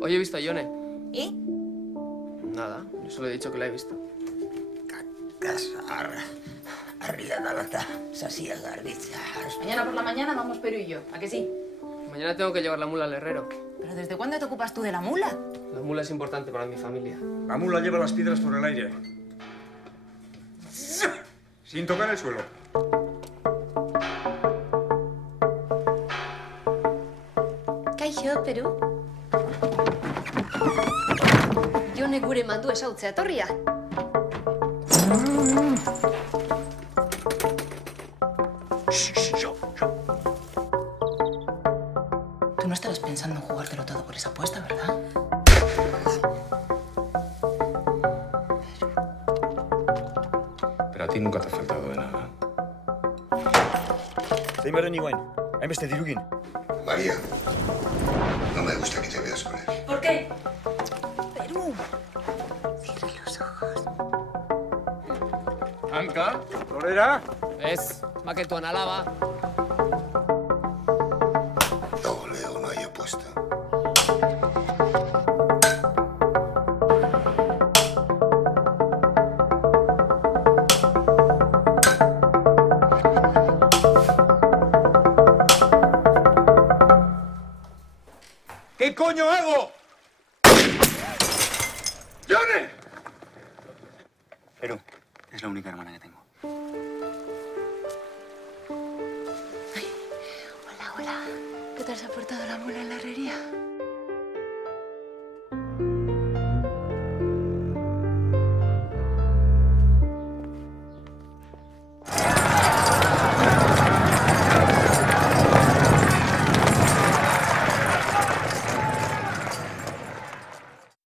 Hoy he visto a Yone. ¿Y? Nada, yo solo he dicho que la he visto. Casar. Arriba de la sasia garbitzas. Mañana por la mañana vamos Perú y yo. ¿A que sí? Mañana tengo que llevar la mula al herrero. ¿Pero desde cuándo te ocupas tú de la mula? La mula es importante para mi familia. La mula lleva las piedras por el aire. Sin tocar el suelo. Kaixo, Peru. Jone gure mandu esautzea etorria. Tú no estarás pensando en jugártelo todo por esa apuesta, ¿verdad? Pero a ti nunca te ha faltado de nada. Zeimaren iguain. Hainbeste dirugin. María, no me gusta que te veas con él. ¿Por qué? Perú. Cierra los ojos. ¿Anka? Florera. Es, maketuan alaba. No, Leo, no hay apuesta. ¿Qué coño hago? ¡Yone! Perú, es la única hermana que tengo. Hola, hola. ¿Qué tal se ha portado la mula en la herrería?